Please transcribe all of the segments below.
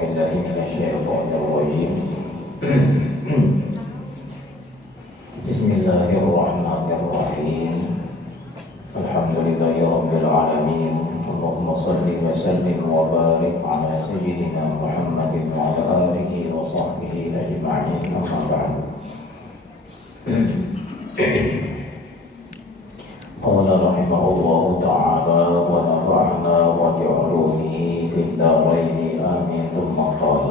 بالله من الشيطان الرجيم بسم الله الرحمن الرحيم الحمد لله رب العالمين اللهم صل وسلم وبارك على سيدنا محمد وعلى آله وصحبه أجمعين أما بعد قال رحمه الله تعالى ونفعنا وبعلومه في الدارين آمين ثم قال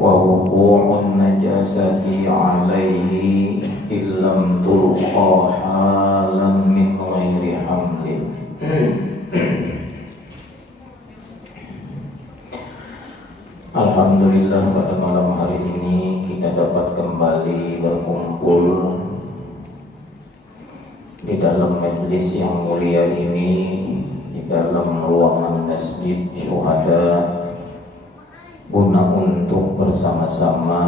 ووقوع النجاسة عليه إن لم تلقى حالا من غير حمل Alhamdulillah pada malam hari ini kita dapat kembali berkumpul di dalam majlis yang mulia ini, di dalam ruangan masjid syuhada, guna untuk bersama-sama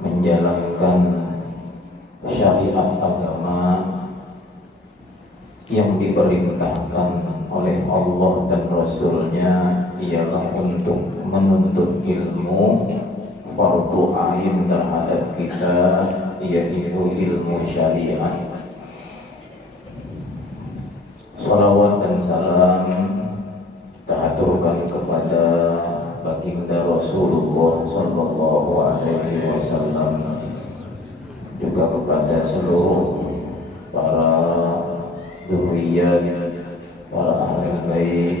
menjalankan syariat agama yang diperintahkan oleh Allah dan Rasulnya, ialah untuk menuntut ilmu fardu ain terhadap kita, yaitu ilmu syariat. Salawat dan salam terhaturkan kepada baginda Rasulullah sallallahu alaihi wasallam, juga kepada seluruh para dzurriyyat, para ahli bait,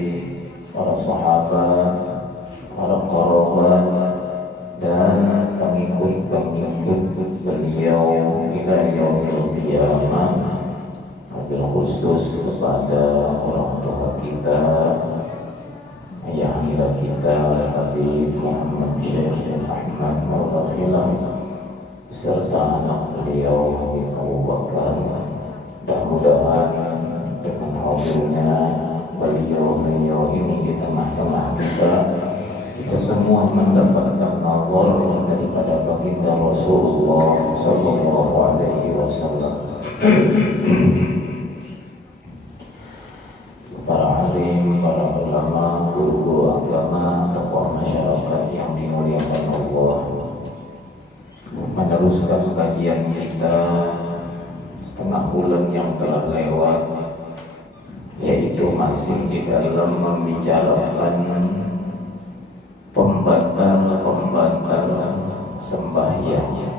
para sahabat, para qarabat dan pengikut-pengikut beliau ila yaumil qiyamah. Wabil khusus kepada orang tua kita, ayah kita Habib Muhammad Syekh Ahmad Mawlakhilah, serta anak beliau Habib Abu Bakar. Mudah-mudahan dengan hadirnya beliau ini di tengah-tengah kita semua mendapatkan awal daripada baginda Rasulullah sallallahu alaihi wasallam. Para alim, para ulama, guru-guru agama, tokoh masyarakat yang dimuliakan Allah, meneruskan kajian kita setengah bulan yang telah lewat, yaitu masih di dalam membicarakan pembatal sembahyang.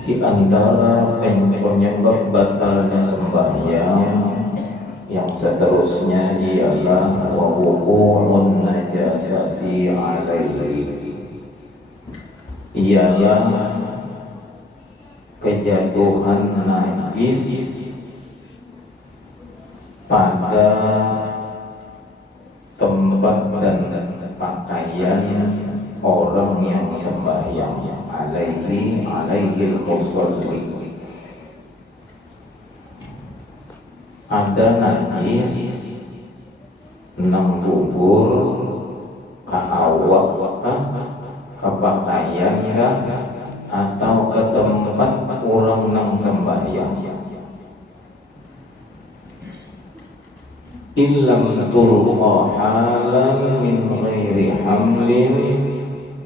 Di antara penyebab batalnya sembahyang yang seterusnya ialah wa wuqu'un najasati alaihi, ialah kejatuhan najis pada tempat dan pakaian orang yang sembahyang, alaihil musalli. Ada najis nang gugur ka awak, ka pakaian atau ke tempat orang nang sembahyang. Illam turqa halan min ghairi hamlin,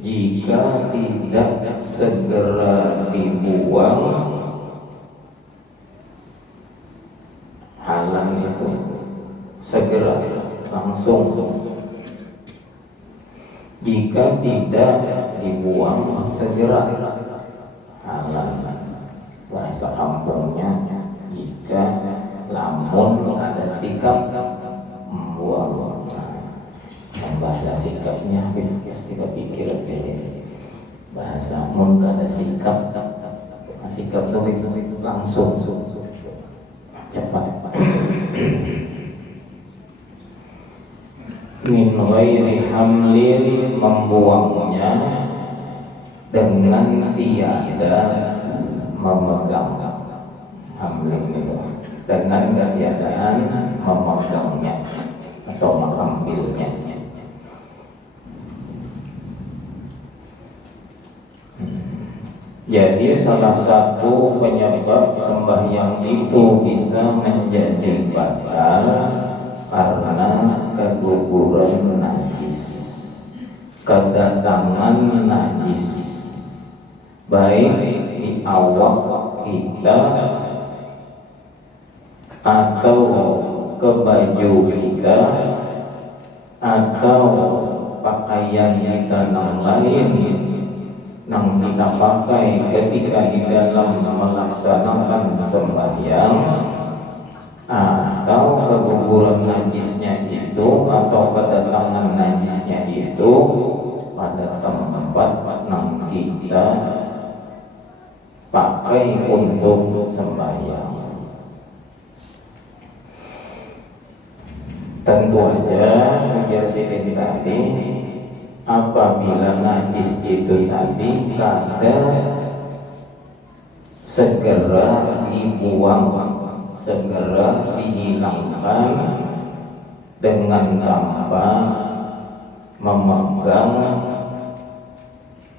jika tidak segera dibuang. Halan itu segera, langsung. Jika tidak dibuang segera, halan. Bahasa kampungnya, jika lamun ada sikap membuang. Bahasa sikapnya kita pikir bahasa mun ada sikap itu langsung cepat. Min ghairi hamlin, membuangnya dengan tiada memegang. Hamlin itu dengan ketiadaan memegangnya atau mengambilnya. Jadi salah satu penyebab sembahyang itu bisa menjadi batal karena keguguran najis, kedatangan najis, baik di awak kita atau ke baju kita atau pakaian kita yang lain yang kita pakai ketika di dalam melaksanakan sembahyang, atau keguguran najisnya itu atau kedatangan najisnya itu pada tempat yang kita pakai untuk sembahyang. Tentu aja ujar Siti tadi, apabila najis itu tadi kada segera dibuang, segera dihilangkan dengan tanpa memegang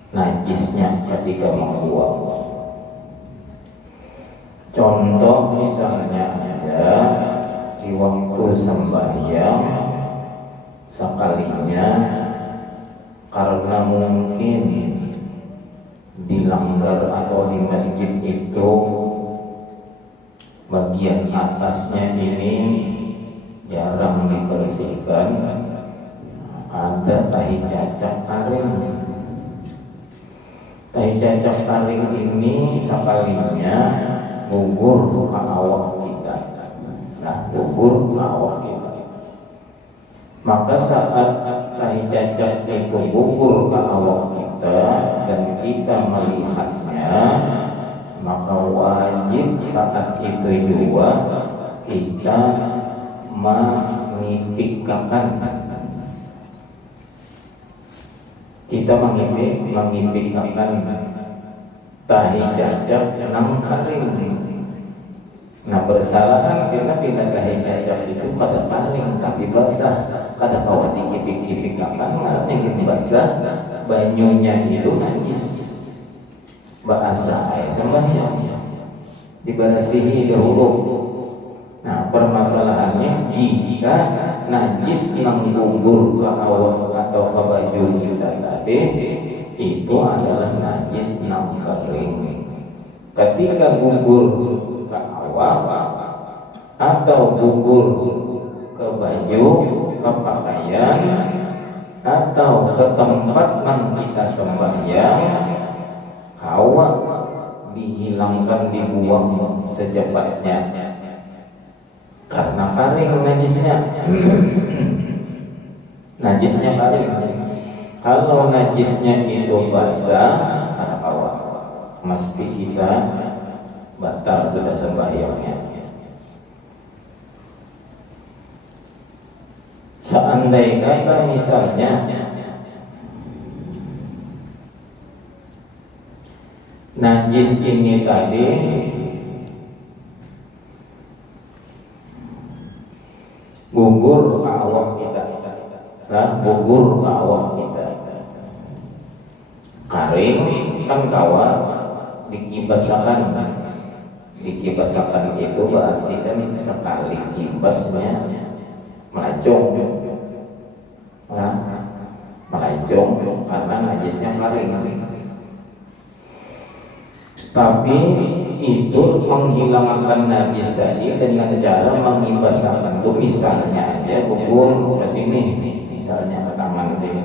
najisnya ketika membuang. Contoh misalnya aja di waktu sembahyang sekalinya karena mungkin dilanggar atau di masjid itu bagian atasnya ini jarang dibersihkan, ada tahi cacak taring. Tahi cacak taring ini sekalinya gugur ke awak kita. Nah, gugur ke awak kita. Maka saat tahi cacak itu gugur ke awak kita dan kita melihatnya, maka wajib saat itu juga kita mengipikakan, mengipikakan tahi cacak nang kering. Nah, bersalahan kita pindah tahi cacak itu pada kering tapi basah, kada kawat dikipik-kipikakan ngarannya gitu basah, banyunya itu najis. Bahasa saya sembahyang dibersihi dahulu. Nah, permasalahannya jika najis yang gugur ke awak atau ke baju kita tadi itu adalah najis yang kering. Ketika gugur ke awak atau gugur ke baju, ke pakaian atau ke tempat yang kita sembahyang, kawat dihilangkan, dibuang secepatnya karena kering najisnya. Najisnya kering. Kalau najisnya itu basah, ada kawat, mesti kita batal sudah sembahyangnya. Seandainya kata misalnya najis ini tadi gugur ke awak kita, gugur ke awak kita, kering kan kawat dikibaskan itu berarti kan sekali kibasnya melacung, karena najisnya kering. Tapi itu menghilangkan najis tadi dengan cara mengibaskan itu, misalnya aja gugur ke sini, misalnya ke tangan sini,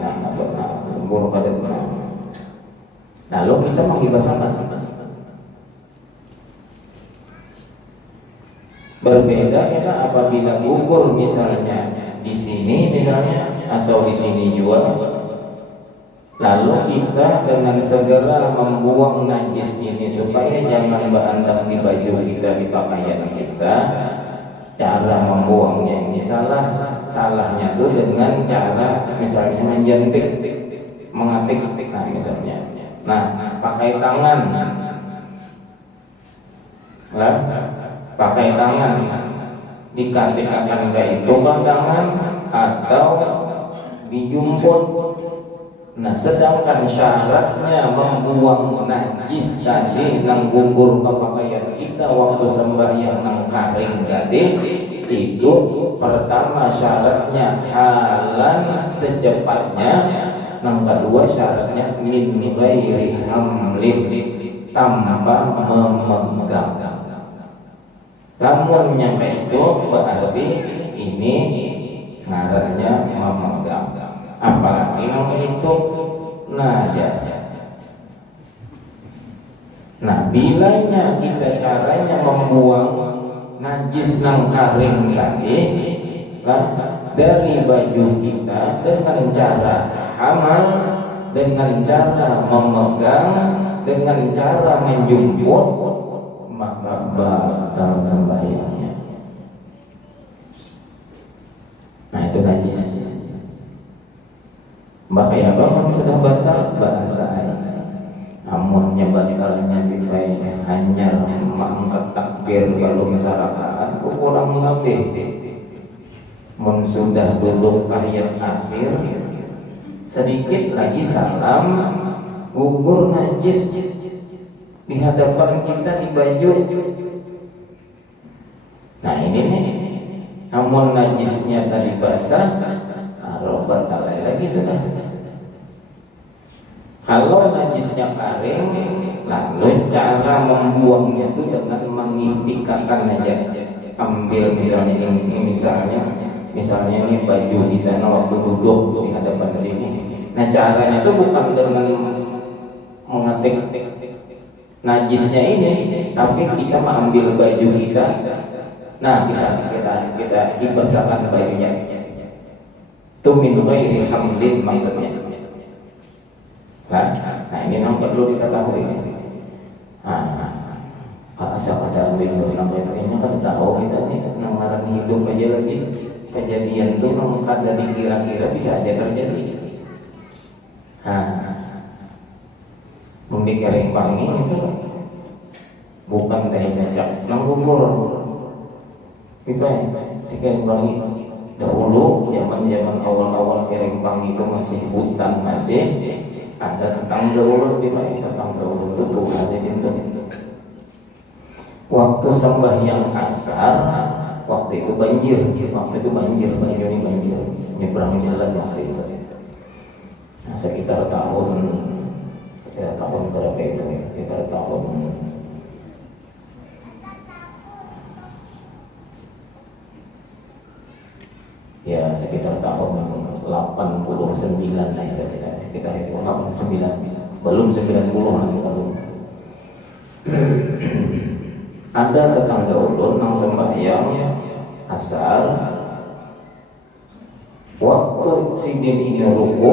gugur ke depan. Lalu kita mengibaskan. Berbeda ya apabila gugur misalnya di sini misalnya atau di sini juga, lalu kita dengan segera membuang najis ini supaya jangan berantak di baju kita, di pakaian kita. Cara membuangnya ini salahnya tuh dengan cara misalnya menjentik, mengatik, nah misalnya, pakai tangan, pakai tangan dikatik-katik kayak itu kan tangan, atau dijumput Nah, sedangkan syaratnya membuang najis tadi nang gugur ke pakaian kita waktu sembahyang nang karing tadi, itu pertama syaratnya halan secepatnya, yang kedua syaratnya min ghairi hamlin tanpa memegang. Namun yang itu berarti ini ngarannya memegang. Apalagi nomor itu, nah ya. Nah, bilanya kita caranya membuang najis nang karing tadi, kan, dari baju kita dengan cara amal, dengan cara memegang, dengan cara menjemput, maka batal sembahyangnya. Nah, itu najis. Bahaya banget sudah batal bahasa. Amunnya batalnya bikai hanya mengangkat takbir kalau masyarakat kurang lebih. Mun sudah belum tahiyat akhir, sedikit lagi salam, gugur najis di hadapan kita di baju. Nah ini nih, amun najisnya tadi basah, batal lagi sudah. Kalau najisnya kering, lalu cara membuangnya itu dengan mengintikakan aja. Ambil misalnya ini, misalnya ini baju kita waktu duduk di hadapan sini. Nah caranya itu bukan dengan mengetik najisnya ini, tapi kita mengambil baju kita. Nah kita basahkan bajunya. Itu min ghairi hamlin maksudnya. Nah ini yang perlu diketahui. Asal-asal bingung namanya itu ini kan tahu kita nih ngarang hidup aja lagi kejadian tuh nang kada dikira-kira bisa aja terjadi. Mungkin kering pangi itu bukan teh cacak nang gugur. Kita kering pangi dahulu zaman awal-awal kering pangi itu masih hutan, masih ada tentang dahulu di mana tentang dahulu itu tuh masih itu. Waktu sembahyang asar, waktu itu banjir, banjir nyebrang jalan waktu itu. Nah, sekitar tahun berapa itu ya? Sekitar tahun ya sekitar tahun 89 lah itu kita itu 89 belum 90-an belum. Ada tetangga ulun nang sembahyang asar waktu sidin ini ruku,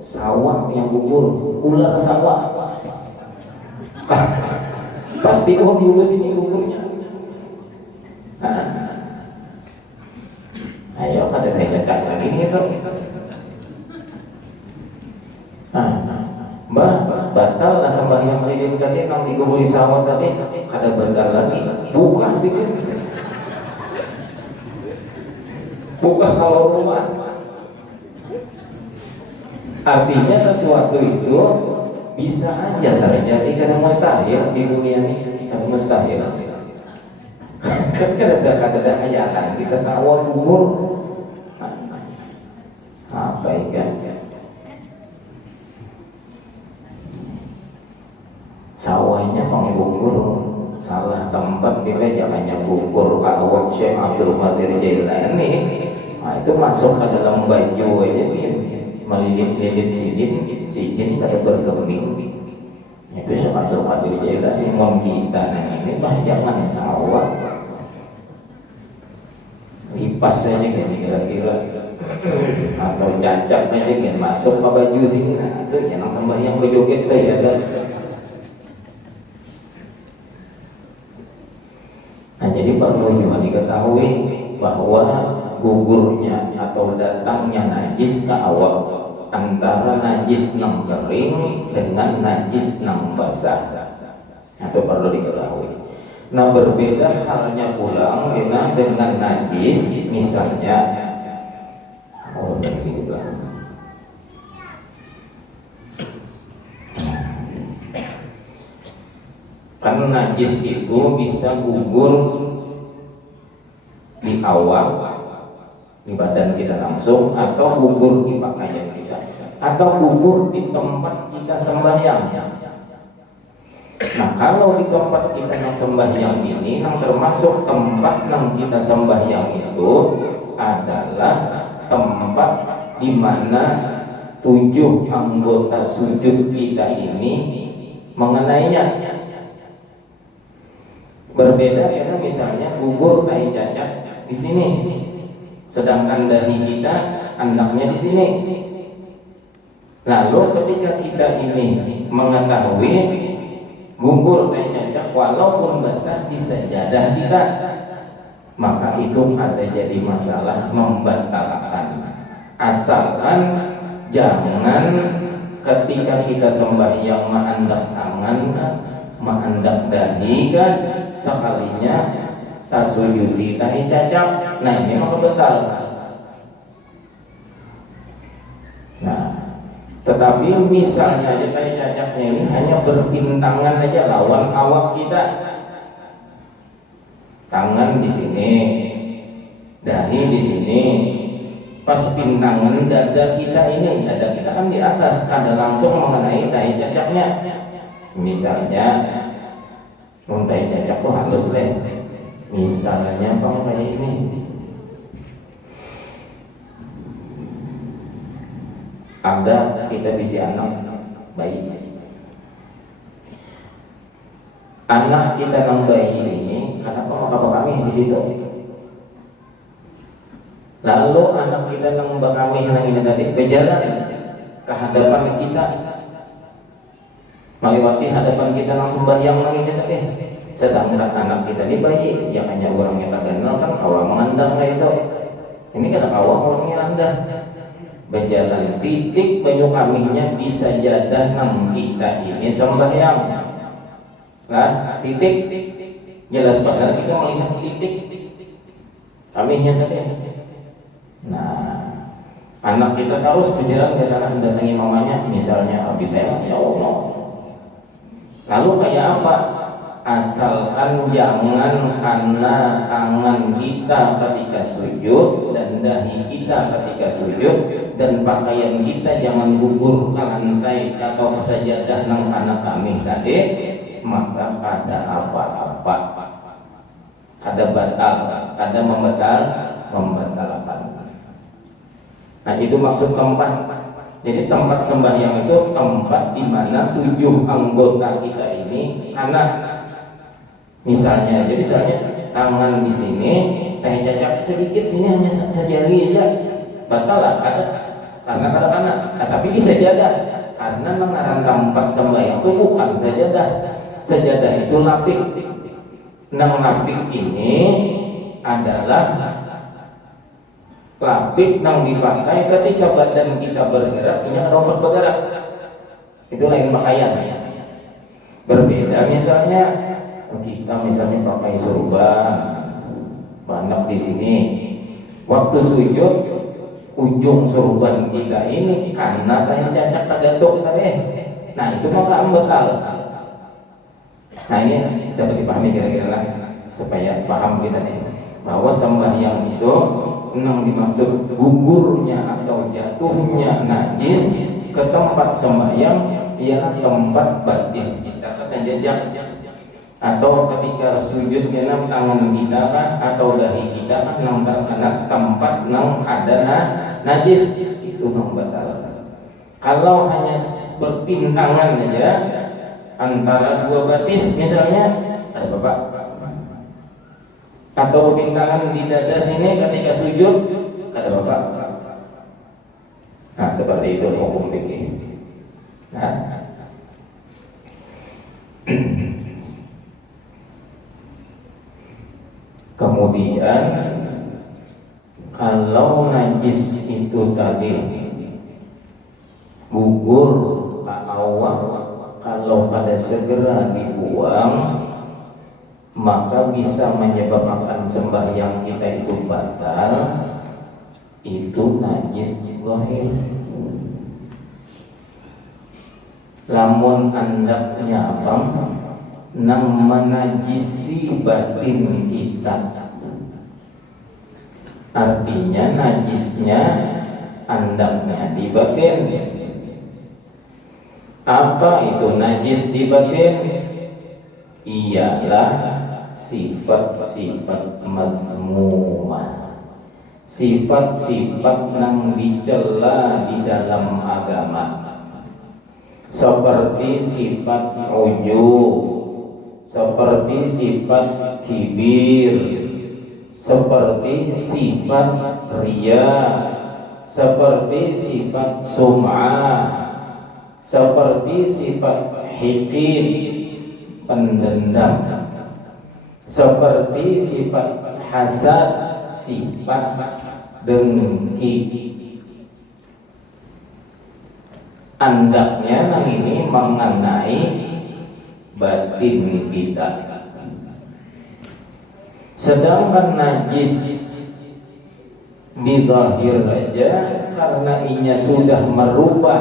sawah yang gugur, ular sawah. Pasti dulu sini gugurnya. Ayo ada saya cek lagi ini itu. Mbak, batal lah sembahyang sidin tadi nang diguguri sawah tadi, kada batal lagi. Bukan sih. Bukan kalau rumah. Artinya sesuatu itu bisa aja terjadi karena mustahil di dunia ini, karena mustahil. Kadang-kadang hayatan kita sawah gugur. Apa ikan? Sawahnya menggugur salah tempat bila jangannya gugur awak Syekh Abdul Qadir Jailani. Nah, itu masuk ke dalam baju aja dia melilit-lilit sidin kada bergeming. Itu Syekh Abdul Qadir Jailani ngomong kita ini jangan sawah. Lipas saja kan kira-kira atau cacat aja kan masuk ke baju sini. Nah, itu jangan sembahyang berjoget tuh ya. Nah, jadi perlu juga diketahui bahwa gugurnya atau datangnya najis ke awal antara najis nang kering dengan najis nang basah. Itu perlu diketahui. Nah, berbeda halnya pulang dengan najis, misalnya dari belakang. dengan najis itu bisa gugur di awal di badan kita langsung, atau gugur di pakaian kita, atau gugur di tempat kita sembahyang. Nah, kalau di tempat kita yang sembahyang ini, yang termasuk tempat yang kita sembahyang itu adalah tempat di mana 7 anggota sujud kita ini mengenainya. Berbeda karena misalnya gugur tahi cacat di sini, sedangkan dahi kita andaknya di sini. Lalu ketika kita ini mengetahui gugur tahi cacat walaupun basah di sajadah kita, maka itu ada jadi masalah membatalkan. Asalkan jangan ketika kita sembahyang ma'andak tangan kan, ma'andak dahi kan, sekalinya tasujudi tahi cacat. Nah, ini maka batal. Nah, tetapi misalnya tahi cacatnya ini hanya berbintangan aja lawan awak kita, tangan di sini, dahi di sini, pas bintangan dada kita ini, dada kita kan di atas, kada langsung mengenai tahi cacatnya. Misalnya tahi cacak tuh halus leh, misalnya bang kayak ini, ada kita bisa anak bayi, anak kita nang bayi ini, kenapa maka kami di situ? Lalu anak kita nang kami yang ini tadi berjalan ke hadapan kita, melewati hadapan kita nang sembahyang nang ini tadi. Sedangkan anak kita ini bayi, yang hanya orang kita kenal kan awal mengandang kayak itu. Ini kan awal orangnya anda berjalan titik banyu kaminya di sajadah nang kita ini sembahyang. Nah, titik jelas banget kita melihat titik kaminya tadi. Nah, anak kita terus berjalan ke sana mendatangi mamanya, misalnya habis saya ya Allah. Lalu kayak apa? Asalkan jangan karena tangan kita ketika sujud dan dahi kita ketika sujud dan pakaian kita jangan gugur ke lantai atau ke sajadah nang anak kami tadi, maka kada apa-apa, kada batal, kada membatalkan. Nah, itu maksud tempat. Jadi tempat sembahyang itu tempat di mana 7 anggota kita ini, karena misalnya tangan di sini, tahi cacat sedikit sini hanya sejari aja, batal lah karena anak. Nah, tapi di sajadah, karena mengarang tempat sembahyang itu bukan sajadah. Sajadah itu lapik. Nang lapik ini adalah lapik nang dipakai ketika badan kita bergerak, ini ada obat bergerak. Itu lain pakaian. Berbeda misalnya kita pakai surban, banyak di sini. Waktu sujud, ujung surban kita ini karena tahi cacat tergantung kita deh. Nah, itu maka batal. Nah, ini dapat dipahami kira-kira lah supaya paham kita nih bahwa sembahyang itu yang dimaksud gugurnya atau jatuhnya najis ke tempat sembahyang ialah tempat batis kita kata jejak, atau ketika sujud dengan tangan kita atau dahi kita nang terkena tempat nang ada najis, itu nang batal. Kalau hanya berpintangan aja antara 2 batis misalnya, ada bapak, atau bintangan di dada sini ketika sujud, kata bapak. Nah, seperti itu hukum fikih. Nah, kemudian kalau najis itu tadi gugur ke awal, kalau pada segera dibuang, maka bisa menyebabkan sembahyang kita itu batal. Itu najis zahir. Lamun andaknya abang nang menajisi batin kita. Artinya najisnya andaknya di batin. Apa itu najis di batin? Ialah sifat-sifat madmumah, sifat-sifat yang dicela di dalam agama, seperti sifat ujub, seperti sifat kibir, seperti sifat riya, seperti sifat sum'ah, seperti sifat hiqid, pendendam, seperti sifat hasad, sifat dengki. Andaknya yang ini mengenai batin kita. Sedangkan najis di zahir aja, karena inya sudah merubah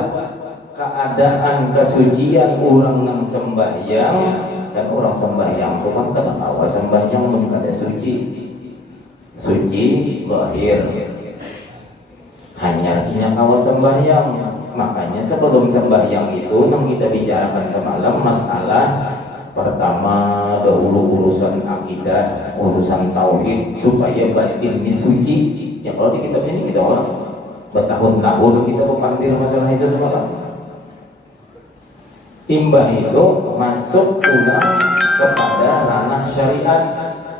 keadaan kesucian orang yang sembahyang. Dan orang sembahyang itu kan kena awal sembahyang belum ada suci zahir, hanya inya kawal sembahyang. Makanya sebelum sembahyang itu yang kita bicarakan semalam, masalah pertama dahulu urusan akidah, urusan tauhid, supaya batin ini suci. Ya kalau di kitab ini kita olah bertahun-tahun kita memandir masalah itu semalam. Imbah itu masuk ulang kepada ranah syariat.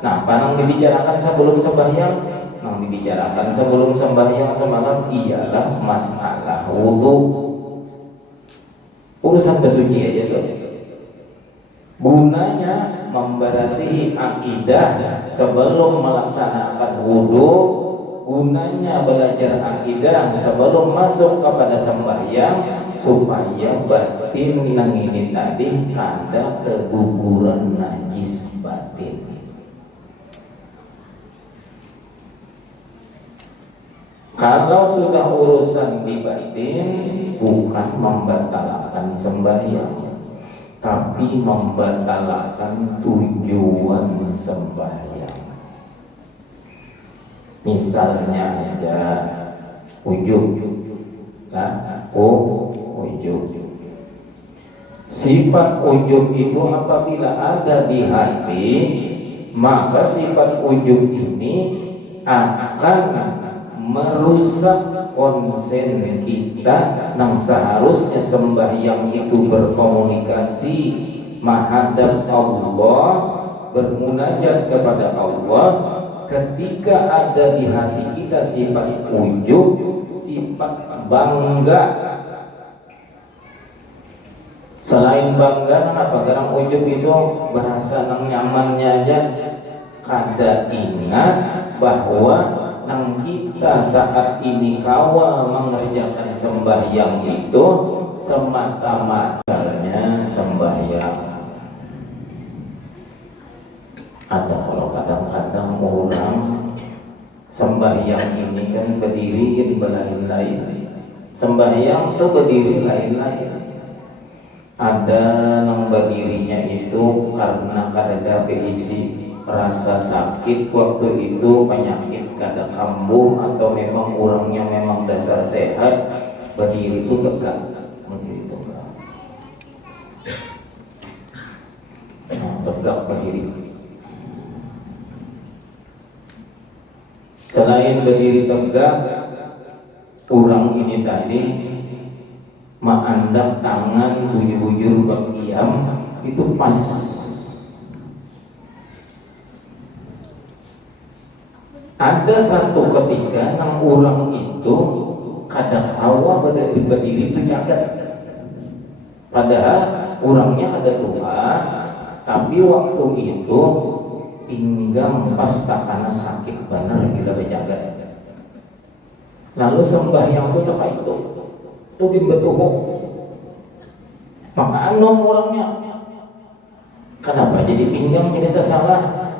Nah, apa yang dibicarakan sebelum sembahyang? Yang dibicarakan sebelum sembahyang semalam ialah masalah wudu. Urusan kesucian aja tuh. Gunanya memberasihi akidah sebelum melaksanakan wudu, gunanya belajar akidah sebelum masuk kepada sembahyang, supaya batin yang ini tadi ada keguguran najis batin. Kalau sudah urusan di batin, bukan membatalkan sembahyang, tapi membatalkan tujuan sembahyang. Misalnya aja ujub, ujub. Sifat ujub itu apabila ada di hati, maka sifat ujub ini akan merusak konsen kita yang seharusnya sembahyang itu berkomunikasi menghadap Allah, bermunajat kepada Allah. Ketika ada di hati kita sifat ujub, sifat bangga. Selain bangga, apa? Karena ujub itu bahasa yang nyamannya aja, kada ingat bahwa yang kita saat ini kawal mengerjakan sembahyang itu semata-matanya sembahyang. Ada kalau kadang-kadang orang sembahyang ini kan berdiri kan berlain-lain. Sembahyang itu berdiri lain-lain. Ada yang berdirinya itu karena kada berisi rasa sakit waktu itu, penyakit kada kambuh, atau memang orangnya memang dasar sehat, berdiri itu tegak, berdiri tegak. Nah, tegak berdiri. Selain berdiri tegak, orang ini tadi mengandap tangan bujur-bujur berkiam itu pas. Ada satu ketika yang orang itu kadang hawa berdiri itu jagat, padahal orangnya kada tua, tapi waktu itu pinggang pas takana sakit benar gila berjagat. Lalu sembahyang itu tak itu betuhuk, maka anom orangnya kenapa jadi pinggang jadi salah,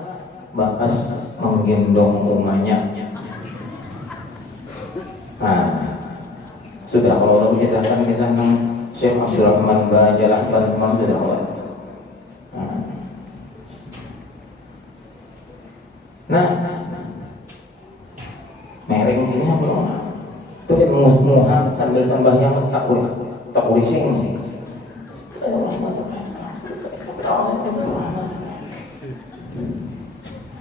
bakas menggendong umanya. Nah, sudah kalau orang kisahkan Syekh Abdurrahman Bajalah teman-teman sudah awal. Nah, Nah, mereng ini apa? Itu kan muha sambil sembahyang tak urising sih.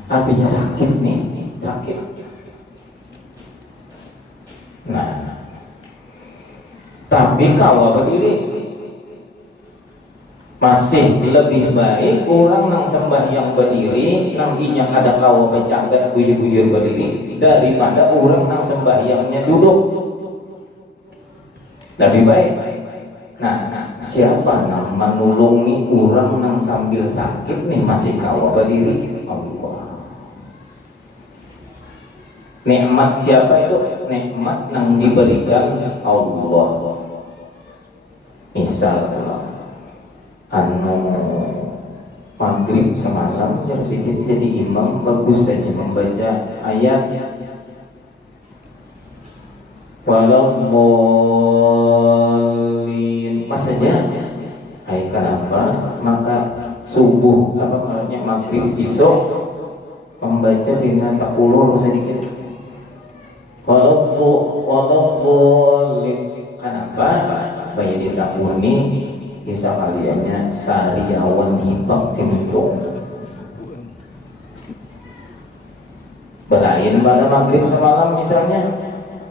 Hatinya sakit nih, sakit. Nah, tapi kalau berdiri masih lebih baik orang nang sembahyang berdiri, nang inya ada kawa bercanggat buyur-buyur berdiri daripada orang nang sembahyangnya duduk. Lebih baik. Nah, siapa nang menolongi orang nang sambil sakit nih masih kawa berdiri? Allah. Nikmat siapa itu? Nikmat yang diberikan Allah. Misalnya maghrib semalam sedikit jadi imam, bagus saja membaca ayat walau bolin pas saja. Hai kenapa? Maka subuh maghrib isuk membaca dengan takulur sedikit walau bolin. Kenapa? Supaya ditakuni kisah kaliannya sariawan hibak timtung belain pada maghrib semalam misalnya.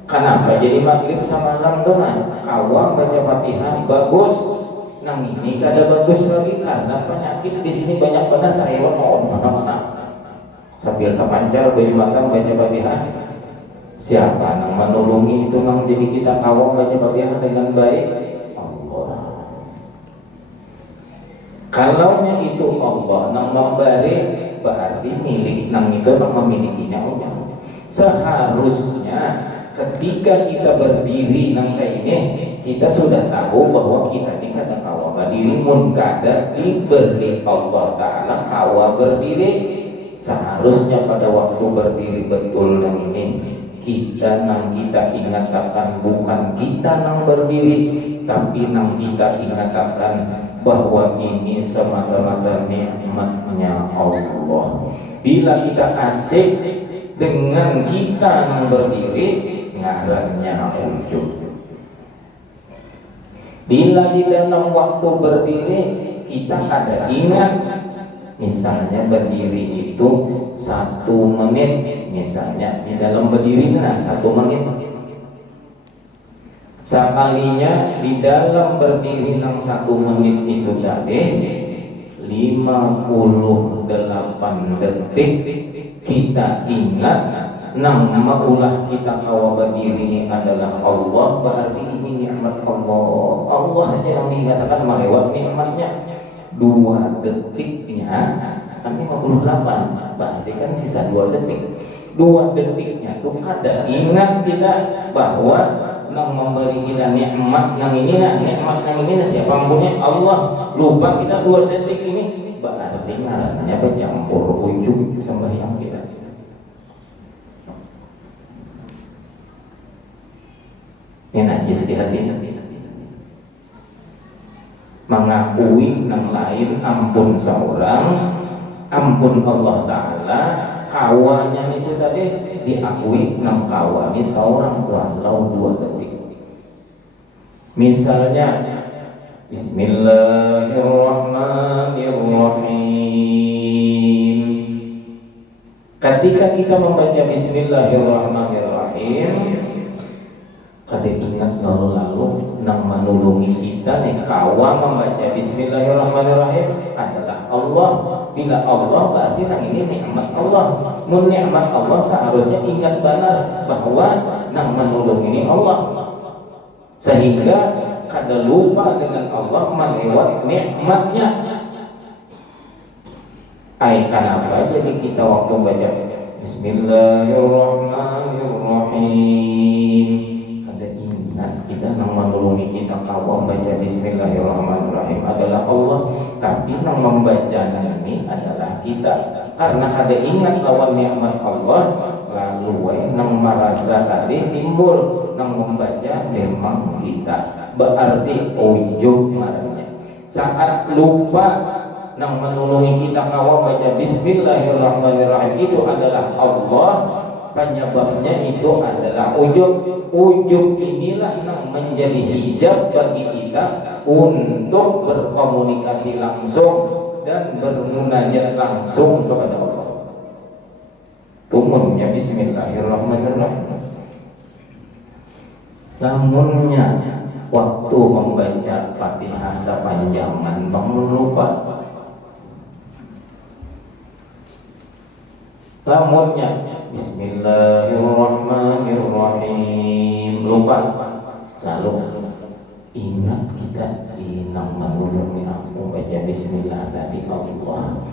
Kenapa jadi maghrib semalam tuh? Nah, kawam baca Fatihah bagus. Nang ini kada bagus lagi karena penyakit di sini banyak benar sariawan mau mana-mana sambil terpancar beri makan baca Fatihah. Siapa nang menolongi itu nang jadi kita kawam baca Fatihah dengan baik? Kalaunya itu Allah nang memberi, berarti milik nang itu nang memilikinya Allah. Seharusnya ketika kita berdiri nang kayak ini, kita sudah tahu bahwa kita ini kada kawa berdiri, mun kada diberi Allah Ta'ala kawa berdiri. Seharusnya pada waktu berdiri betul nang ini, kita ingatakan bukan kita nang berdiri, tapi nang kita ingatakan bahwa ini semata-mata nikmatnya Allah. Bila kita asik dengan kita yang berdiri, ngarannya ujub. Bila di dalam waktu berdiri kita ada ingat, misalnya berdiri itu 1 menit, misalnya di dalam berdiri 1 menit. Sekalinya di dalam berdiri 1 menit itu tadi 58 detik kita ingat nama ulah kita kawa berdiri ini adalah Allah, berarti ini nikmat Allah. Allah saja yang dikatakan melewat nikmatnya. 2 detiknya kan 58, berarti kan sisa 2 detik. 2 detiknya tuh kada ingat kita bahwa nang memberi kita nikmat nang ini nikmat nang ini siapa punya? Allah. Lupa kita 2 detik ini, berarti ngarannya bercampur ujub sembahyang kita. Ini najis di hati. Mengakui nang lain ampun seorang, ampun Allah Ta'ala, kawanya itu tadi diakui nang kawani seorang walau 2 detik. Misalnya Bismillahirrahmanirrahim. Ketika kita membaca Bismillahirrahmanirrahim, kada ingat lalu-lalu nang menolongi kita nih kawa membaca Bismillahirrahmanirrahim adalah Allah. Bila Allah berarti nang ini nikmat Allah. Mun nikmat Allah seharusnya ingat benar bahwa nang menolong ini Allah, sehingga kada lupa dengan Allah melewat nikmatnya. Kenapa jadi kita waktu baca Bismillahirrahmanirrahim kada ingat kita nang menolongi kita kawa baca Bismillahirrahmanirrahim adalah Allah, tapi nang membaca ini adalah kita. Karena kada ingat lawan nikmat Allah, lalu nang merasa tadi timbul nang membaca memang kita, berarti ujub marahnya. Saat lupa nang menulungi kita kawa baca bismillahirrahmanirrahim itu adalah Allah. Penyebabnya itu adalah ujub. Ujub inilah yang menjadi hijab bagi kita untuk berkomunikasi langsung dan bermunajat langsung kepada Allah. Tumunnya bismillahirrahmanirrahim. Namunnya waktu membaca Fatihah sepanjangan bangun lupa. Lamunnya bismillahirrahmanirrahim lupa. Lalu ingat kita inang menulungi aku baca bismillah tadi Allah.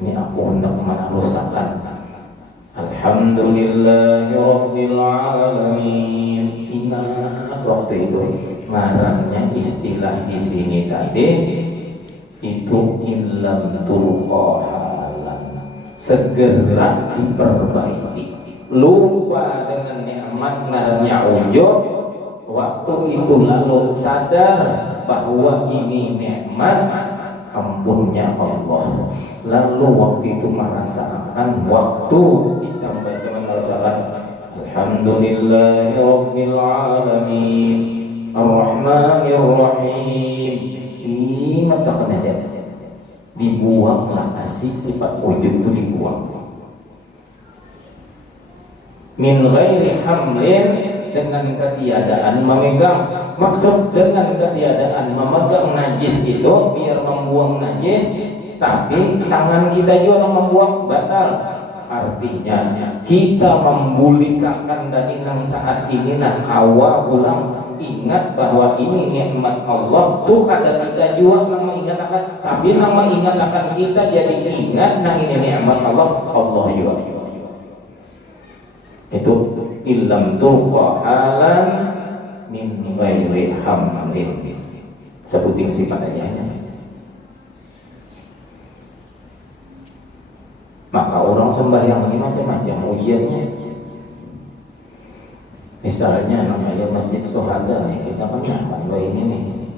Ini aku hendak merusakkan. Alhamdulillahirabbil alamin. Ingat waktu itu ngarannya istilah di sini tadi itu illam tulqahalan, segera diperbaiki. Lupa dengan nikmat ngarannya ujub, waktu itu lalu sadar bahwa ini nikmat ampunnya Allah. Lalu waktu itu merasakan waktu kita membaca masalah Alhamdulillahirabbil alamin Ar-Rahmanir-Rahim. Ingat akan aja, dibuanglah kasih sifat ujub itu dibuang. Min ghairi hamlin, dengan ketiadaan memegang. Maksud dengan ketiadaan memegang najis itu biar membuang najis, tapi tangan kita juga membuang batal. Artinya kita membulikakan dari nang saat ini nah kawa ulang ingat bahwa ini nikmat Allah tuh kada kita juga nama ingat akan, tapi nama ingat akan kita jadi ingat nang ini nikmat Allah juga. Itu illam tulqa halan min ghairi hamlin, sebutin sifat aja. Maka orang sembahyang ini macam-macam ujiannya. Misalnya namanya masjid Syuhada nih, kita kan nyaman ini nih.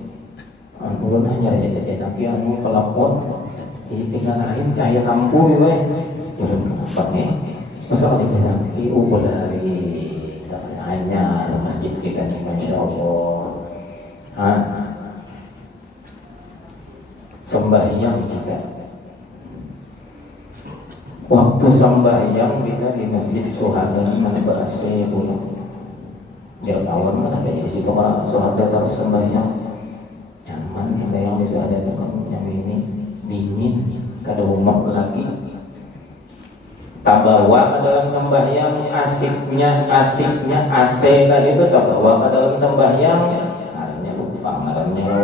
Ulun hanya aja tapi anu pelapon di pinggan lain cahaya lampu we. Ulun kenapa nih? Masa di sana dari tak hanya masjid kita nih, Masya Allah. Sembahyang kita. Waktu sembahyang kita di masjid Syuhada mana bahasa dulu. Jalan awal kan ada di situ kan Syuhada terus sembahyang. Nyaman sembahyang di Syuhada itu kan yang ini dingin, kada umat lagi. Tabawa ke dalam sembahyang asiknya AC tadi itu tabawa ke dalam sembahyang. Artinya lupa, artinya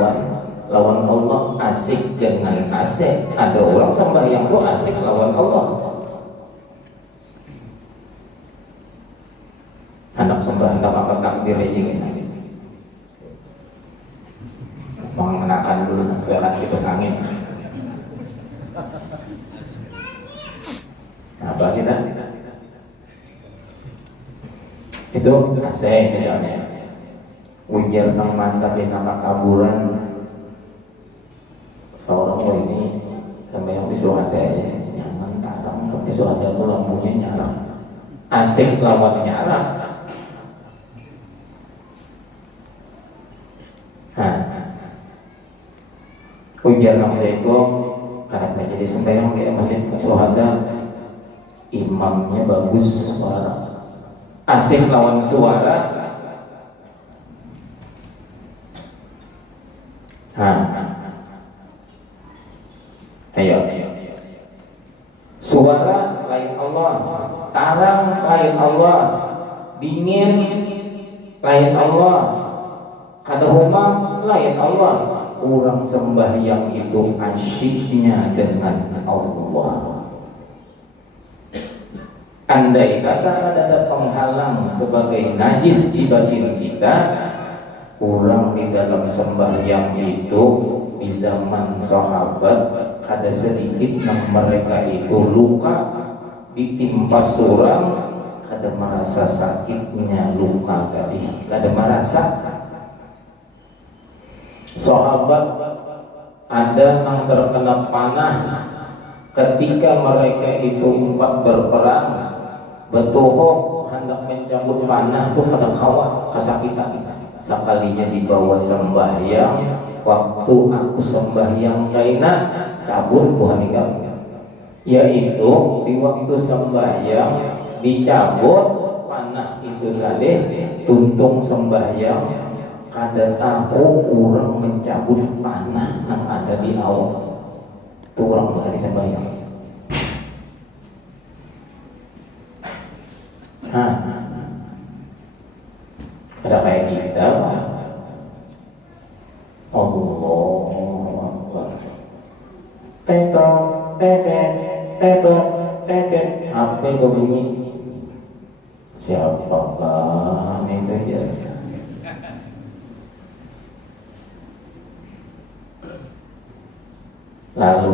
lawan Allah asik dengan AC. Ada orang sembahyang tuh asik lawan Allah. Anak sembah tak apa takbir aja gitu. Mengenakan dulu kelihatan kipas angin. Apa kita? Itu asing misalnya. Ujar nang mantap di nama kaburan. Seorang ini sampai yang disuruh ya, nyaman tarang, tapi Syuhada tuh lampunya nyarang. Asik lawan nyarang. Ujar nang saya itu karena jadi sembahyang dia masih Syuhada, imamnya bagus suara, asik lawan suara. Ayo. Suara lain Allah, tarang lain Allah, dingin lain Allah, kadahuma lain Allah. Orang sembahyang itu asyiknya dengan Allah. Andai kata ada penghalang sebagai najis di batin kita, orang di dalam sembahyang itu di zaman sahabat ada sedikit yang mereka itu luka ditimpa surang, kada merasa sakitnya luka tadi, kada merasa. Sahabat ada yang terkena panah ketika mereka itu empat berperang, betuhok hendak mencabut panah tuh kada kawah kasakitan. Sekalinya dibawa sembahyang, waktu aku sembahyang kaina cabut Tuhan tinggal. Yaitu di waktu sembahyang dicabut panah itu tadi, tuntung sembahyang kada tahu orang mencabut panah yang ada di awal itu orang hari sembahyang. Ada kayak kita Allahu Akbar, teto tete teto tete, apa berbunyi? Siapakah itu ya? Lalu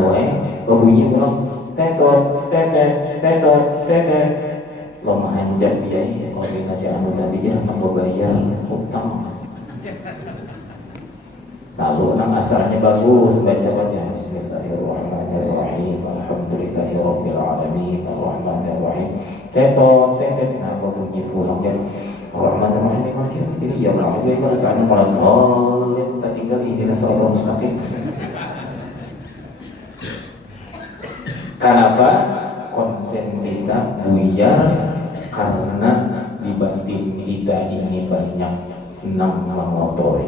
berbunyi ulang teto tete teto tete, lo mahanjak ya kalau dikasih anu tadi ya nak bayar utang. Lalu nang asalnya bagus baca-baca Bismillahirrahmanirrahim Alhamdulillahirabbil alamin Arrahmanirrahim teto tete, nah berbunyi pulang ya Arrahmanirrahim ini ya Allah gue kalau tanya malah tak tinggal ini nasrul mustaqim. Kenapa? Konsen kita buyar karena di batin kita ini banyak enam mengotori.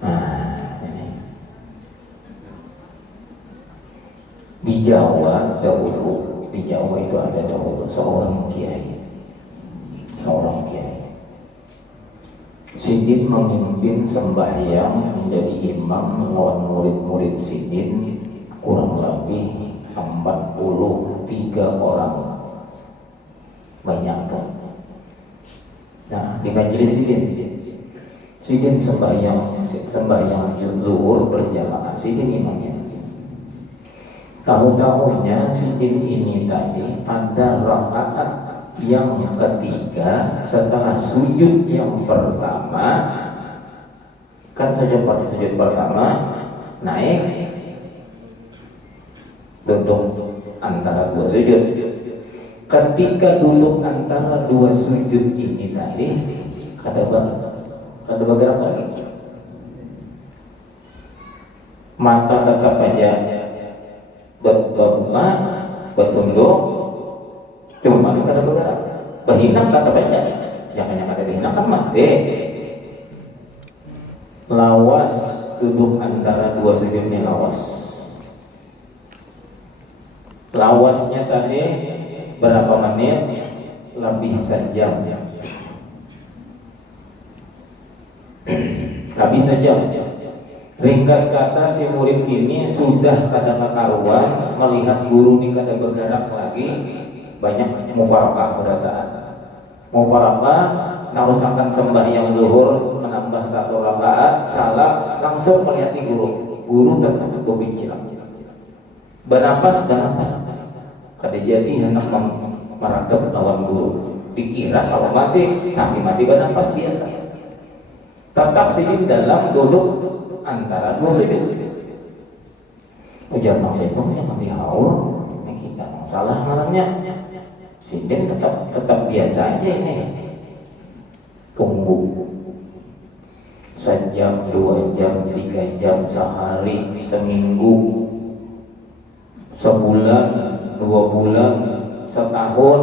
Ini. Di Jawa dahulu, di Jawa itu ada dahulu seorang kiai. Sidin memimpin sembahyang menjadi imam melawan murid-murid Sidin kurang lebih 43 orang, banyak kan? Nah di majelis Sidin sembahyang zuhur berjamaah, Sidin imamnya. Tahu-tahunya Sidin ini tadi pada rakaat yang ketiga setelah sujud yang pertama, kan sujud pertama naik duduk antara dua sujud. Ketika duduk antara dua sujud ini tadi kada bergerak lagi, mata tetap aja berbuka bertunduk, cuma kada bergerak. Berhinang kata baca, jangan ada berhinang kan mati. Lawas duduk antara dua sujud ini lawas. Lawasnya tadi berapa menit? Lebih sejam. Lebih sejam. Ringkas kata si murid ini sudah kada karuan melihat guru di kada bergerak lagi, banyak mufarakah berataan. Mufarakah narusakan sembahyang zuhur menambah satu rakaat, salam langsung melihat guru tetap berbincang. Bernapas, kada jadi hendak meragap lawan guru. Dikira kalau mati, tapi masih bernapas biasa. Tetap sini dalam duduk antara dua sujud. Ujar maksudnya jangan dihaur, kita salah ngalamnya. Sidin tetap biasa aja ini. Tunggu sejam, 2 jam, 3 jam, sehari, seminggu, sebulan, 2 bulan, setahun,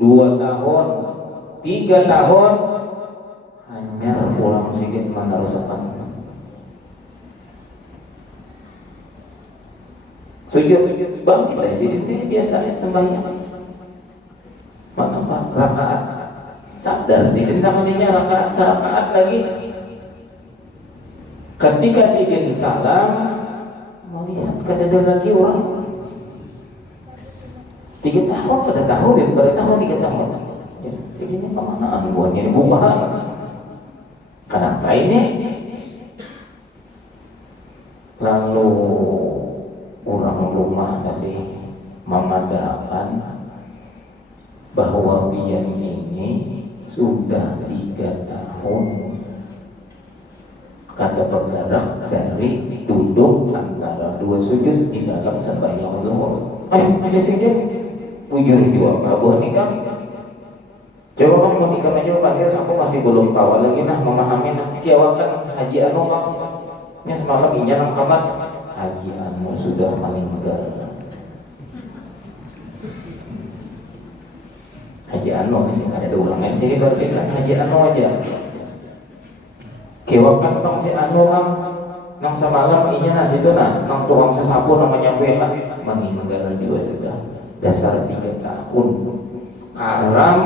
2 tahun, 3 tahun, hanya pulang Sidin mana rusakan. Sujud bangkit dari Sidin biasa sembahyang. Mana rakaat sadar Sidin sama dia rakaat serakaat lagi. Ketika Sidin salam melihat kada lagi orang 3 tahun kada tahu ya, kada tahu 3 tahun. Jadi ini kemana buahnya ini buah? Kenapa ini? Lalu orang rumah tadi memandangkan bahwa biang ini sudah 3 tahun kada bergerak dari duduk antara dua sujud di dalam sembahyang zuhur. Ayo sujud, bujur juga kabuh nikah. Coba kamu ketika meja panggil, aku masih belum tahu lagi nah memahami nah kiawakan haji anu ini semalam inya nang kamar haji anu sudah meninggal. Haji anu ini sih ada ulangnya sini berarti kan haji anu aja. Kewakan bang si anu nang semalam inya nasi itu nang tuang sesapu namanya pelan meninggal juga sudah dasar 3 tahun. Haram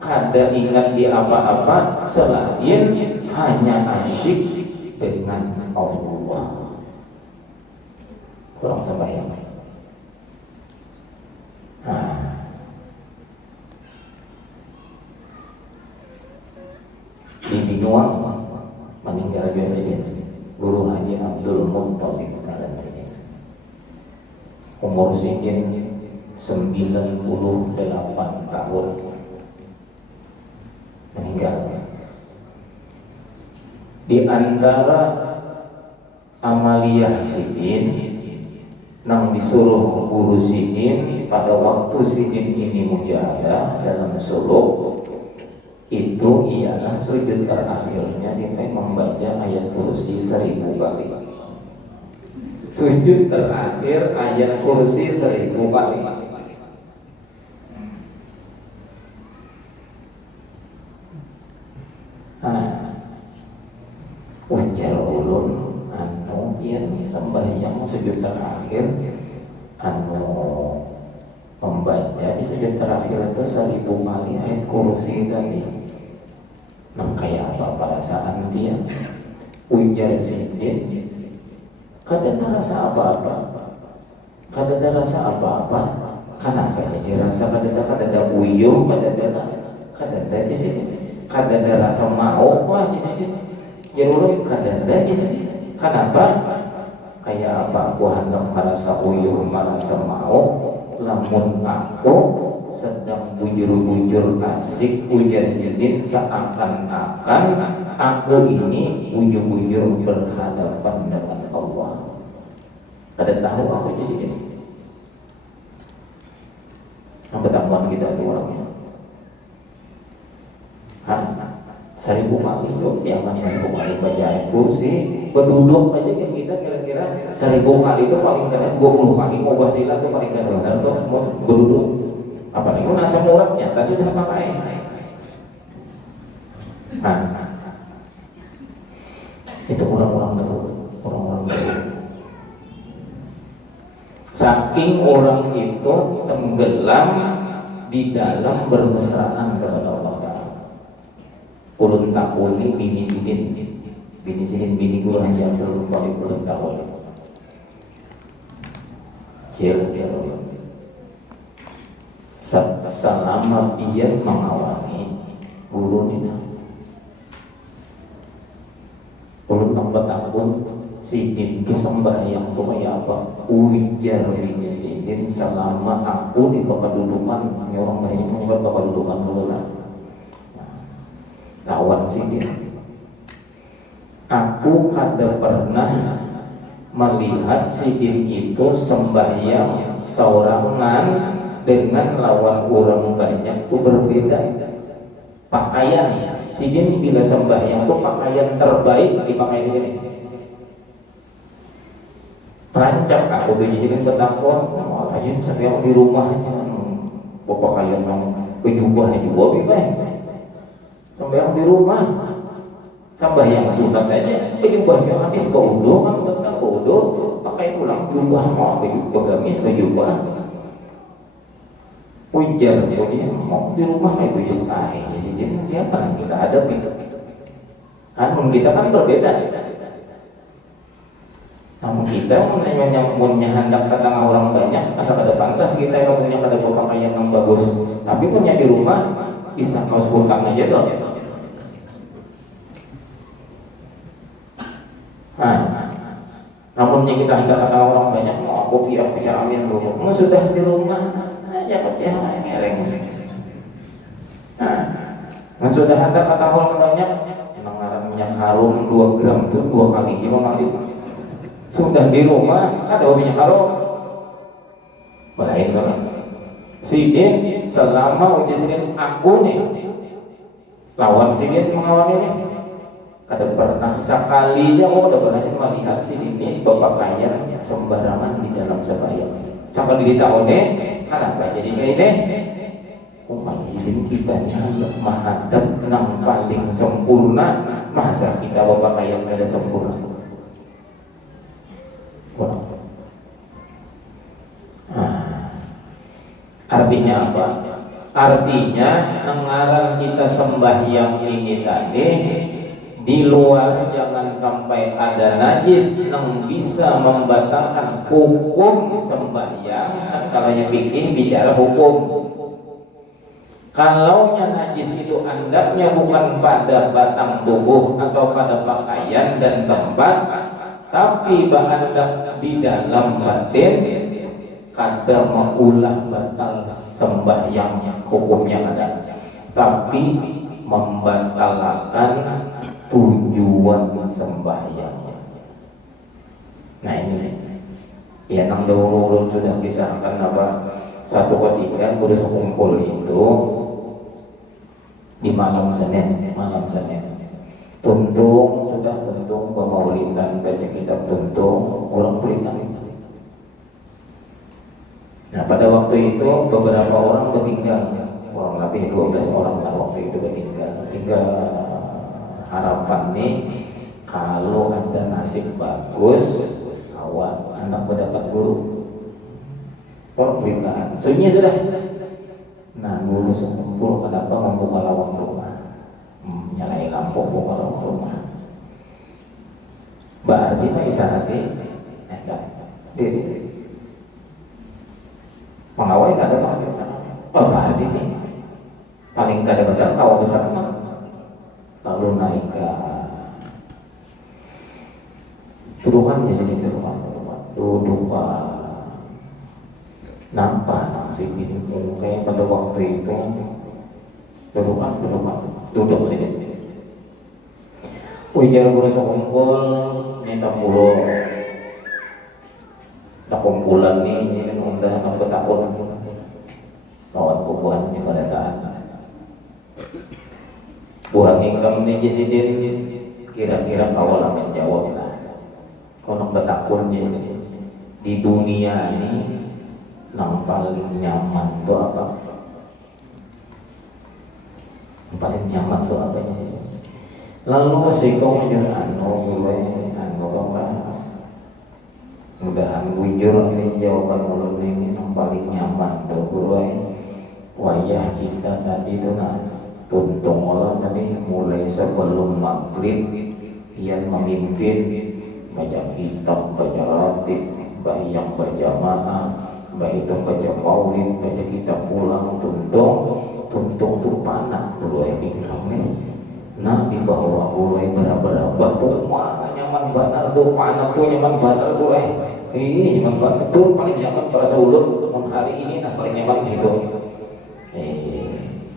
kada ingat di apa-apa selain hanya asyik dengan Allah. Kurang sembahyang. Di Binuang meninggal juga saja Guru Haji Abdul Muttalib kalian saja. Umur sedikit 98 tahun meninggal. Di antara amaliyah sidin nang disuruh guru sidin pada waktu sidin ini mujahadah dalam suluk itu ialah sujud terakhirnya dia membaca ayat kursi 1000 kali. Sujud terakhir ayat kursi 1000 kali. Wajar ulun anu yang sembahyang sujud terakhir anu membaca di sujud terakhir itu 1000 kali ayat kursi tadi. Nah kayak apa perasaan dia? Ujar sidin kada ada rasa apa-apa. Kada ada rasa apa-apa. Kenapa jadi rasa kada ada uyuh, kada ada di sini. Kada ada rasa mau lah di sini. Jadi kada ada di sini. Kenapa? Kayak apa? Aku hendak merasa uyuh, merasa mau. Lamun aku sedang bujur-bujur asik ujar sidin seakan-akan aku ini bujur-bujur berhadapan dengan Allah. Kada tahu aku di sini. Apa tamuan kita di orangnya? 1000 kali itu yang mana 1000 kali baca ayat kursi berduduk aja kan kita kira-kira 1000 kali itu paling kadang 20 kali mau wasilah itu paling kadang tuh mau berduduk apalagi nasa murahnya tapi sudah pakai. Itu orang-orang dahulu. Saking orang itu tenggelam di dalam bermesraan kepada Allah Ta'ala. Ulun takuni bini sidin bini Guru Haji Abdul Muttalib ulun takuni selama dia mengawali guru ini ulun nampak takun sidin itu sembahyang tuh kayak apa ujar ini sidin selama aku di kedudukan orang banyak membuat kedudukan dulu lah lawan sidin. Aku kada pernah melihat sidin itu sembahyang seorangan dengan lawan orang banyak itu berbeda pakaian. Sidin bila sembahyang itu pakaian terbaik dipakai sidin. Rancak aku dijadikan petakon, aja sampai di rumah aja, pakaian yang kejubah juga baik. Sampai di rumah, sampai yang sunat saja, jubahnya habis keudo kan tentang keudo, pakai pulang jubah mau gamis jubah. Ujar dia mau di rumah itu ya jadi siapa yang kita hadapi? Namun kita kan berbeda. Namun kita yang punya hendak datang orang banyak, asal ada pantas kita yang punya pada pakaian yang bagus, tapi punya di rumah bisa kaos kutang aja dong. Namun yang kita hendak kata orang banyak mau aku biar amin dulu. Sudah di rumah aja pakai ngereng. Sudah hendak kata orang banyak namanya karung 2 gram itu 2 kali Imam Malik. Sudah di rumah ada minyak haram. Baik kan? Sidin selama uji sidin aku nih lawan sidin mengawal ini. Kada pernah sekali aja udah pernah melihat sidin ini berpakaian sembarangan di dalam sembahyang. Sampai di tahun kenapa jadi kayak ini? Umat sidin kita ini menghadap yang paling sempurna, masa kita berpakaian kada sempurna? Artinya apa? Artinya nengaran kita sembahyang ini tadi di luar jangan sampai ada najis yang bisa membatalkan hukum sembahyang. Kalau yang fikih bicara hukum. Kalau najis itu andapnya bukan pada batang tubuh atau pada pakaian dan tempat, tapi andap di dalam batin, kada mengulah batal sembahyang hukumnya ada, tapi membatalkan tujuan sembahyang. Nah ini ya nang dahulu sudah kisahkan apa, satu ketika udah sekumpul itu di malam Senin tuntung pemaulidan baca kitab tuntung ulang pelitan. Nah pada waktu itu beberapa orang bertinggal, kurang lebih 12 orang pada waktu itu tinggal harapan nih kalau ada nasib bagus awal anak mendapat guru pernikahan sunyi sudah. Nah guru sekumpul kenapa membuka lawang rumah, nyalain lampu buka lawang rumah. Berarti mah isana sih pengawai nggak ada berarti nih paling kadang-kadang kawah besar lalu naik ke tuduhan di sini duduk nampak si ini kayak pada waktu itu duduk sini. Ujar guru sekumpul minta pulau tak kumpulan nih ini udah sampai tahun lawan bubuhan yang pada taat buah ingkam nih jisidin kira-kira kawal akan jawab lah konon betakunnya di dunia ini yang paling nyaman itu apa? Yang paling nyaman itu apa sih? Lalu sikong jangan apa mudahan bujur nih jawaban mulut ini yang paling nyaman tuh gurui wayah kita tadi tuh nah tuntung orang tadi mulai sebelum maghrib yang memimpin baca kitab, baca ratib, yang berjamaah, baik itu baca maulid, baca kitab pulang, tuntung tuh panah gurui bingkang nih. Nah di bawah gurui berapa tuh wah nyaman banget tuh panah tuh nyaman banget gurui. Ini nyaman banget tuh paling nyaman perasa ulut hari ini nah paling nyaman gitu.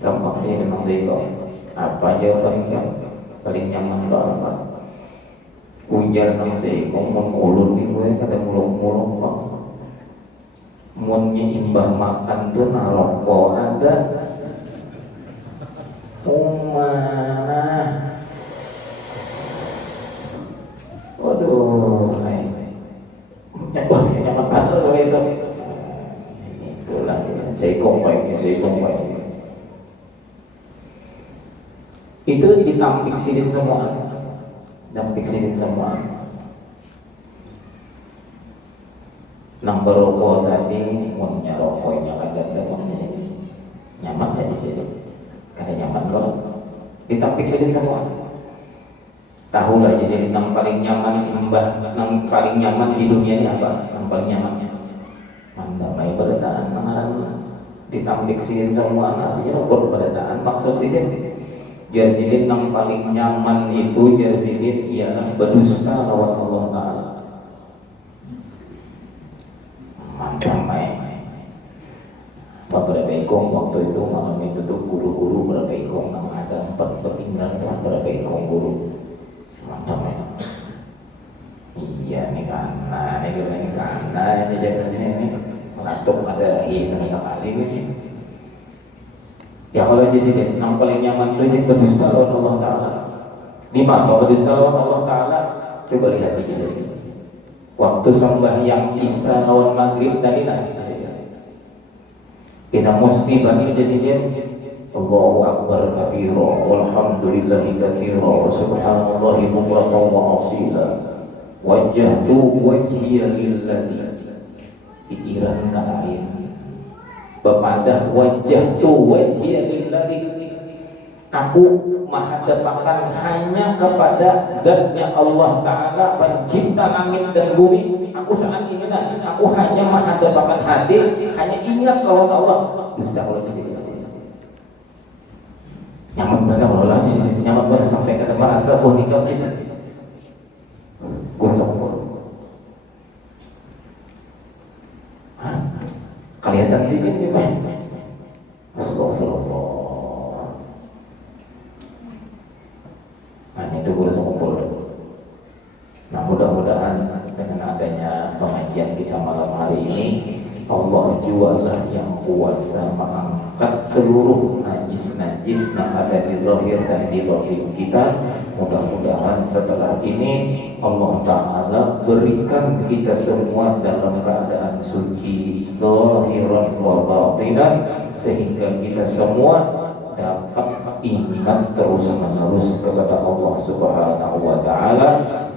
Gampangnya memang sih kok. Apa jawaban paling nyaman itu apa? Ujar nang sih kok mun ulun nih gue kata mulung-mulung kok. Mun imbah makan tuh naroko ada. Waduh, nyaman banget kalau itu. Itulah seikong baik. Itu ditampik sidin semua. Nang berokok tadi, munnya rokoknya kadang-kadang nyaman aja di sini. Kada nyaman kalau ditampik sidin semua. Tahu lah di sini nang paling nyaman nang paling nyaman di dunia ini apa? Nang paling nyamannya. Mandamai berdaan mengaran ditampik sidin semua artinya ukur berdaan maksud sidin. Jar sidin yang paling nyaman itu jar sidin ialah berdusta lawan Allah Ta'ala. Mandamai beberapa ikong waktu itu malam itu tuh guru-guru berapa ikong yang ada empat tinggal berapa ikong guru Mantap ya. Iya nih karena ini jadi ini melatuk ada sama sekali ini. Ya kalau jadi yang paling nyaman itu yang berdusta lawan Allah Taala. Di mana berdusta lawan Allah Taala? Coba lihat di sini. Waktu sembahyang Isya lawan Maghrib tadi nanti. Kita mesti bagi di sini. Allahu Akbar kabira walhamdulillahi katsira wa subhanallahi bukratan wa asila wajjahtu wajhiya lilladzi pikiran lain bepadah wajjahtu wajhiya lilladzi aku menghadapkan hanya kepada zatnya Allah Ta'ala pencipta langit dan bumi. Aku sangat ingat, aku hanya menghadapkan hati, hanya ingat lawan Allah. Dusta kalau di sini nyaman benar kalau lagi sini, nyaman benar sampai ke depan asal pun tinggal kita. Gosok. Kalian tak sini sih, Pak. Astagfirullah. Nah, itu gosok kumpul. Nah, mudah-mudahan dengan adanya pengajian kita malam hari ini, Allah jualah yang kuasa mengangkat seluruh najis-najis yang ada di zahir dan di batin kita. Mudah-mudahan setelah ini Allah Ta'ala berikan kita semua dalam keadaan suci zahiran wa batinan, sehingga kita semua dapat ingat terus-menerus kepada Allah Subhanahu wa Ta'ala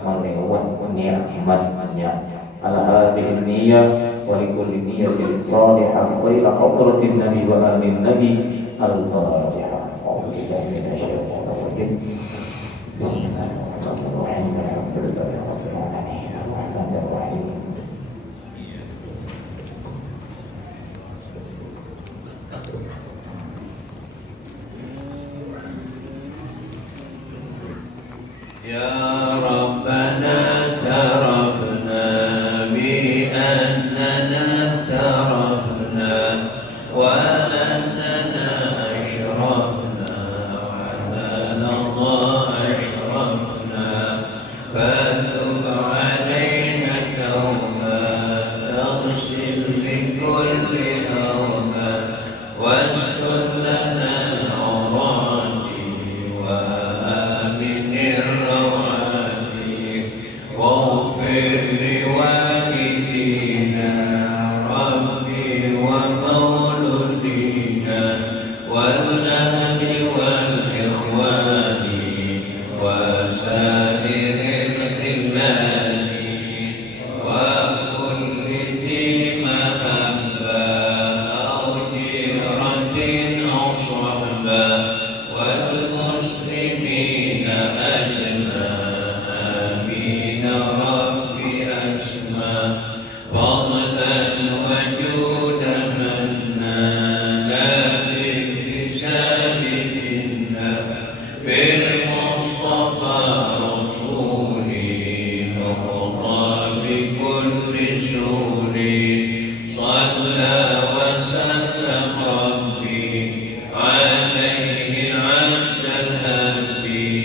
melewati nikmat-Nya. Al-hadhihi niyyah wa likulli niyyatin salihah wa ila hadratin nabi wa alin nabi. Al-Fatihah. A'udzu billahi minasyaitonir rajim. Bismillahirrahmanirrahim. Alhamdulillahi rabbil alamin. Arrahmanir rahim. Ya Rabbana tarafna bi annana tarafna wa annana ashrafna wa annana Allah ashrafna fatub alayna tawba taghsil li kulli awma wastur lana awrati wa aminir واغفر لوالدينا ربي ومولودينا والأهل والإخوان وسائر الخلان وكل ذي محبة أو جيرة أو صحبة والمسلمين أجمعين. فضلا وجودا منا لا باكتساب منا بالمصطفى رسولي نهضى بكل سوري صلى وسلم ربي عليه عبد الهدي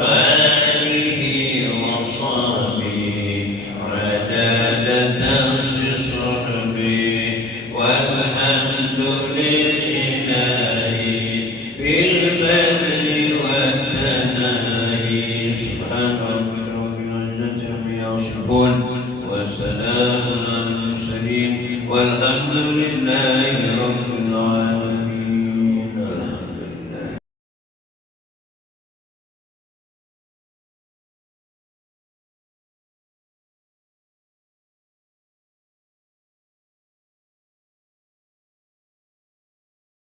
وآله وصحبه عدد تنسي صحبي والحمد لله.